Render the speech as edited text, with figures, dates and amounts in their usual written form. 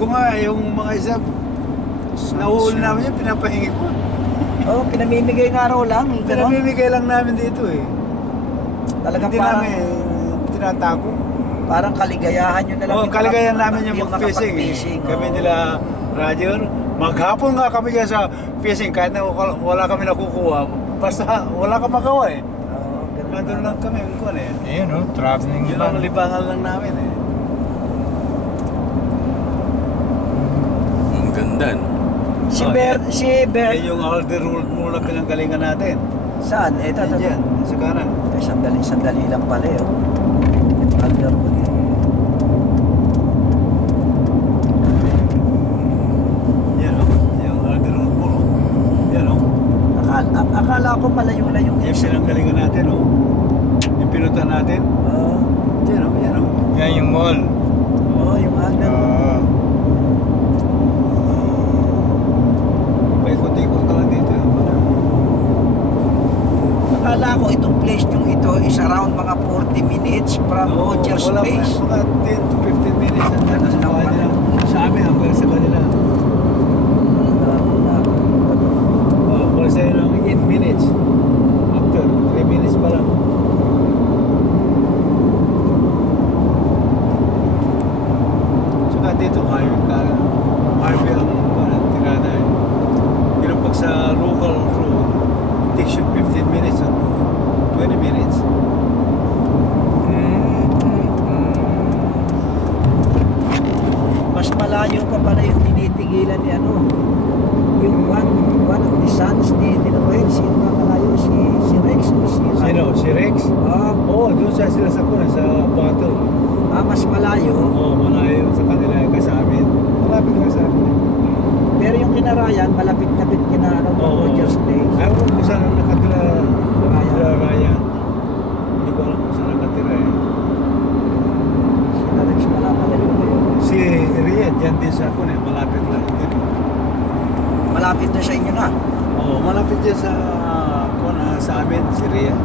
ko nga, yung mga isa, nahuhuli namin yun, pinapahingi ko. Oo, pinamimigay nga raw lang. Gano'n. Pinamimigay lang namin dito eh. Talagang Hindi parang, namin tinatago. parang kaligayahan nyo na lang. Oo, kaligayan namin yung mag-fishing eh. makapag-fishing, Kami oo. nila, Roger, maghapon nga kami dyan sa fishing kahit na wala kami nakukuha. Basta wala ka magawa eh. Oo, ganun Nandun nga. lang kami, kung ano eh. Ayun, no? Traveling Yun ang libangan lang namin eh. Ang ganda, no? Si Oh, Bert, si Bert, Eh, yung Alder Road muna pinanggalingan natin. saan? Ito, ito. Yan, sa kanan. Eh, sandali lang pala eh. Oh. Alder Road. Yan o, yung Alder Road po. Yan o, Akala ko malayo-layo yung pinanggalingan natin o. Yung pinunta natin. Oo, Yan o, yan o. Yan yung mall. yung Alder Road. May ikot-ikot ka lang dito. Akala ko itong place yung ito is around mga 40 minutes from Rogers wala pa, Place. mga 10 to 15 minutes ang Ano sa lang kanila. pala? Sa amin, ang pwede sa kanila. Wala sa'yo ng 8 minutes. After 3 minutes pa lang. Saka dito, highway ka. Highway ang tirada eh. Pero pag sa local road, it takes you 15 minutes or 20 minutes. Mas malayo pa pala yung tinitigilan ni ano. Yung one of the sons ni Noel, sino nga malayo? Si Rex o si Sino? Si Rex? Ah, Oo, doon sila sa kuna, sa battle. mas malayo. Oo, malayo sa kanila kasi sa amin. Malapit lang sa amin. Pero yung kinarayan, malapit-lapit kina ano, Oo. Rogers Place. Ayaw ko kung saan nakatira Ryan. Hindi ko alam kung saan nakatira eh. Si Rex malayo kayo. Si Riyad, yan din sa kuna, malapit lang din. Malapit na sa inyo na. Oo, malapit yan sa kuna sa amin, si Riyad.